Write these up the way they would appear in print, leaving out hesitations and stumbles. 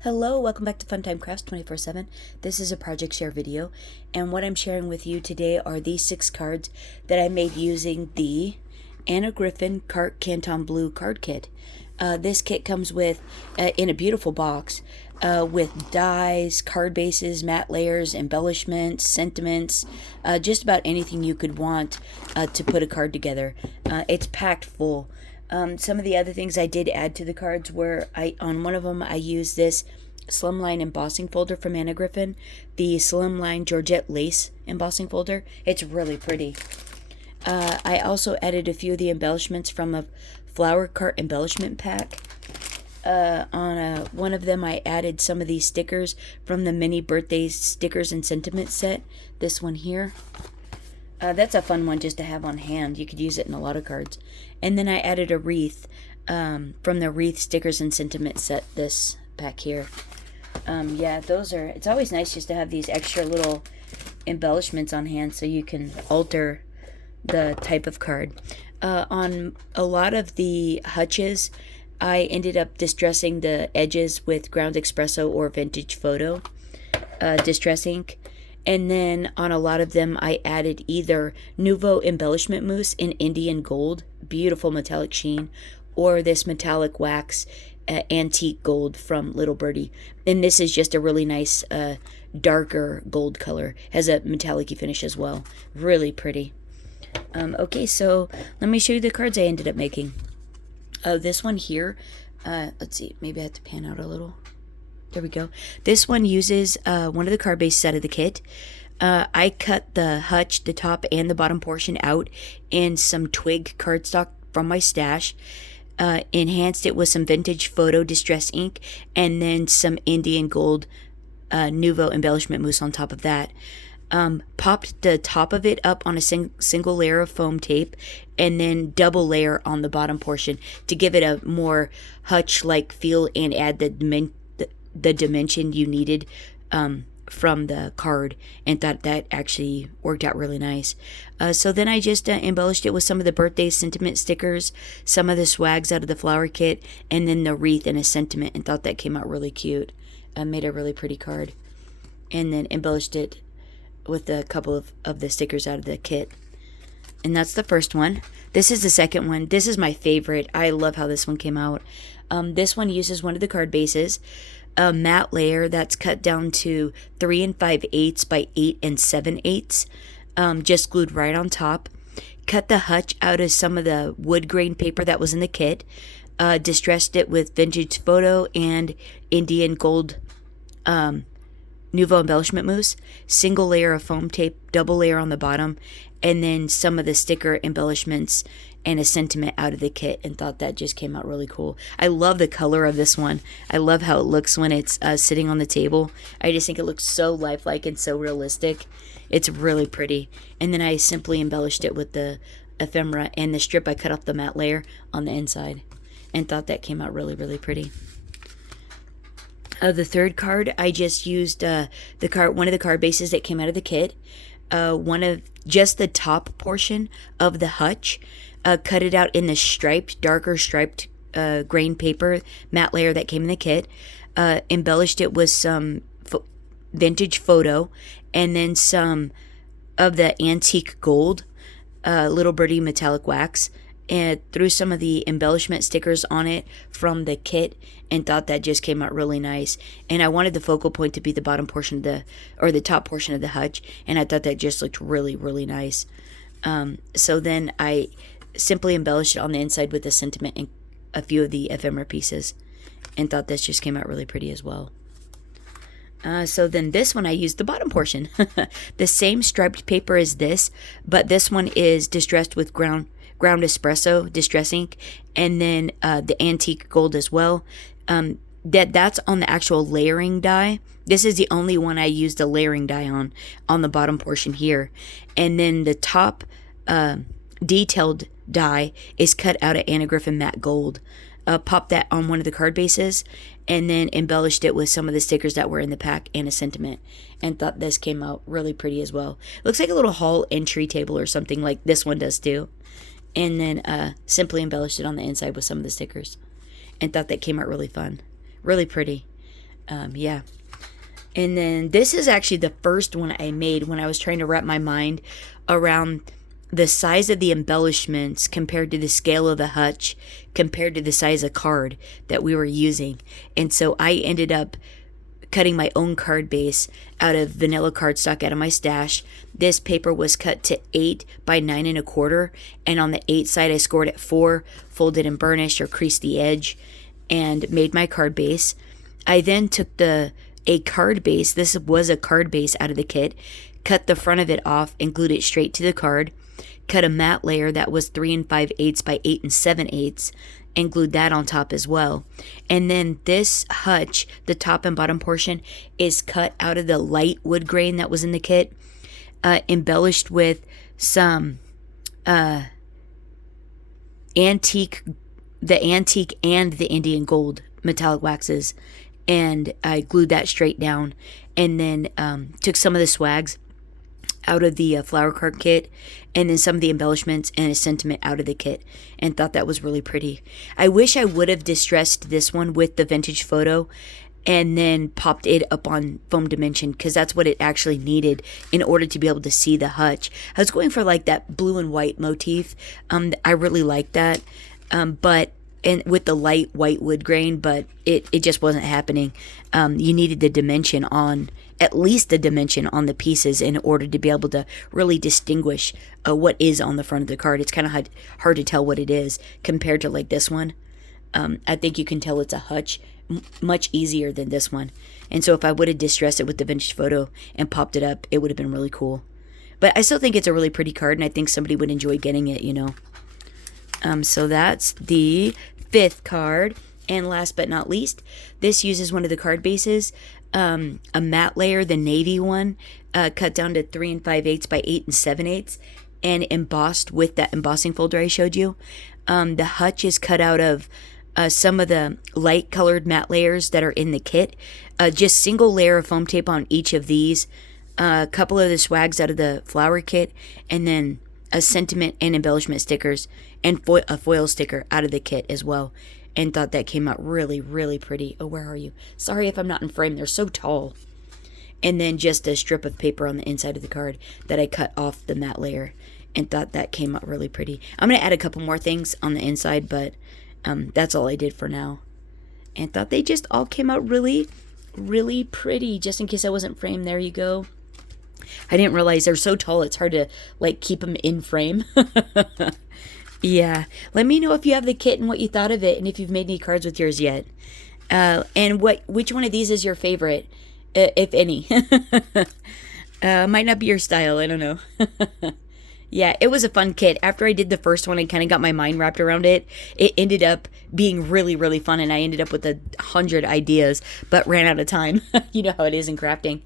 Hello, welcome back to Funtime Crafts 24/7. This is a project share video, and what I'm sharing with you today are these 6 cards that I made using the Griffin Carte Canton Bleu card kit. This kit comes with in a beautiful box with dies, card bases, matte layers, embellishments, sentiments, just about anything you could want to put a card together. It's packed full. Some of the other things I did add to the cards were, on one of them I used this slimline embossing folder from Griffin, the slimline Georgette lace embossing folder. It's really pretty. I also added a few of the embellishments from a flower cart embellishment pack. On one of them I added some of these stickers from the mini birthday stickers and sentiment set. This one here. That's a fun one just to have on hand. You could use it in a lot of cards. And then I added a wreath from the wreath stickers and sentiment set, this pack here. Yeah, it's always nice just to have these extra little embellishments on hand so you can alter the type of card. On a lot of the hutches, I ended up distressing the edges with ground espresso or vintage photo distress ink. And then on a lot of them, I added either Nouveau embellishment mousse in Indian gold, beautiful metallic sheen, or this metallic wax antique gold from Little Birdie. And this is just a really nice darker gold color. Has a metallic-y finish as well. Really pretty. Okay, so let me show you the cards I ended up making. This one here, let's see, maybe I have to pan out a little. There we go. This one uses one of the card base set of the kit. I cut the hutch, the top, and the bottom portion out in some twig cardstock from my stash. Enhanced it with some vintage photo distress ink, and then some Indian gold Nouveau embellishment mousse on top of that. Popped the top of it up on a single layer of foam tape, and then double layer on the bottom portion to give it a more hutch-like feel and add the dimension you needed from the card, and thought that actually worked out really nice. So then I just embellished it with some of the birthday sentiment stickers, some of the swags out of the flower kit, and then the wreath and a sentiment, and thought that came out really cute. Made a really pretty card. And then embellished it with a couple of the stickers out of the kit. And that's the first one. This is the second one. This is my favorite. I love how this one came out. This one uses one of the card bases, a matte layer that's cut down to 3 5/8 by 8 7/8, just glued right on top. Cut the hutch out of some of the wood grain paper that was in the kit, distressed it with vintage photo and Indian gold Nouveau embellishment mousse, single layer of foam tape, double layer on the bottom, and then some of the sticker embellishments and a sentiment out of the kit, and thought that just came out really cool. I love the color of this one. I love how it looks when it's sitting on the table. I just think it looks so lifelike and so realistic. It's really pretty. And then I simply embellished it with the ephemera and the strip I cut off the matte layer on the inside, and thought that came out really, really pretty. The third card, I just used one of the card bases that came out of the kit. One of just the top portion of the hutch, cut it out in the darker striped grain paper matte layer that came in the kit. Embellished it with some vintage photo, and then some of the antique gold Little Birdie metallic wax, and threw some of the embellishment stickers on it from the kit, and thought that just came out really nice. And I wanted the focal point to be the bottom portion of the top portion of the hutch, and I thought that just looked really, really nice. So then I simply embellished it on the inside with the sentiment and a few of the ephemera pieces, and thought this just came out really pretty as well. So then this one I used the bottom portion. The same striped paper as this, but this one is distressed with ground espresso distress ink, and then the antique gold as well. That's on the actual layering die. This is the only one I used a layering die on the bottom portion here. And then the top detailed die is cut out of Griffin matte gold. Popped that on one of the card bases, and then embellished it with some of the stickers that were in the pack and a sentiment, and thought this came out really pretty as well. Looks like a little hall entry table or something, like this one does too. And then simply embellished it on the inside with some of the stickers, and thought that came out really fun, really pretty. Yeah. And then this is actually the first one I made when I was trying to wrap my mind around the size of the embellishments compared to the scale of the hutch compared to the size of card that we were using. And so I ended up cutting my own card base out of vanilla cardstock out of my stash. This paper was cut to 8 by 9 1/4, and on the 8 side I scored at 4, folded and burnished or creased the edge, and made my card base. I then took a card base. This was a card base out of the kit. Cut the front of it off and glued it straight to the card. Cut a matte layer that was 3 5/8 by 8 7/8 and glued that on top as well. And then this hutch, the top and bottom portion, is cut out of the light wood grain that was in the kit, embellished with some antique and the Indian gold metallic waxes, and I glued that straight down. And then took some of the swags out of the flower card kit, and then some of the embellishments and a sentiment out of the kit, and thought that was really pretty. I wish I would have distressed this one with the vintage photo and then popped it up on foam dimension, because that's what it actually needed in order to be able to see the hutch. I was going for like that blue and white motif. I really like that, and with the light white wood grain, but it just wasn't happening. You needed the dimension on, at least the dimension on the pieces in order to be able to really distinguish what is on the front of the card. It's kind of hard to tell what it is compared to like this one. I think you can tell it's a hutch much easier than this one. And so if I would have distressed it with the vintage photo and popped it up, it would have been really cool. But I still think it's a really pretty card, and I think somebody would enjoy getting it, you know. So that's the 5th card. And last but not least, this uses one of the card bases, a matte layer, the navy one, cut down to 3 5/8 by 8 7/8, and embossed with that embossing folder I showed you. The hutch is cut out of some of the light colored matte layers that are in the kit. Just single layer of foam tape on each of these, a couple of the swags out of the flower kit, and then a sentiment and embellishment stickers, and a foil sticker out of the kit as well. And thought that came out really, really pretty. Oh, where are you? Sorry if I'm not in frame. They're so tall. And then just a strip of paper on the inside of the card that I cut off the matte layer, and thought that came out really pretty. I'm going to add a couple more things on the inside, but that's all I did for now. And thought they just all came out really, really pretty. Just in case I wasn't framed, there you go. I didn't realize they're so tall it's hard to like keep them in frame. Yeah, let me know if you have the kit and what you thought of it, and if you've made any cards with yours yet, and which one of these is your favorite, if any. Might not be your style, I don't know. Yeah, it was a fun kit. After I did the first one, I kind of got my mind wrapped around it. It ended up being really, really fun, and I ended up with 100 ideas, but ran out of time. You know how it is in crafting.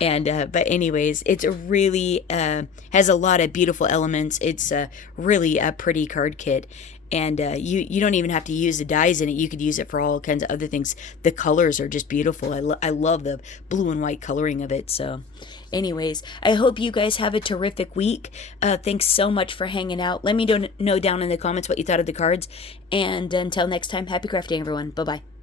And but anyways, it's a really has a lot of beautiful elements. It's really a pretty card kit, and you don't even have to use the dyes in it. You could use it for all kinds of other things. The colors are just beautiful. I love the blue and white coloring of it. So anyways, I hope you guys have a terrific week. Thanks so much for hanging out. Let me know down in the comments what you thought of the cards, and until next time, happy crafting, everyone. Bye bye.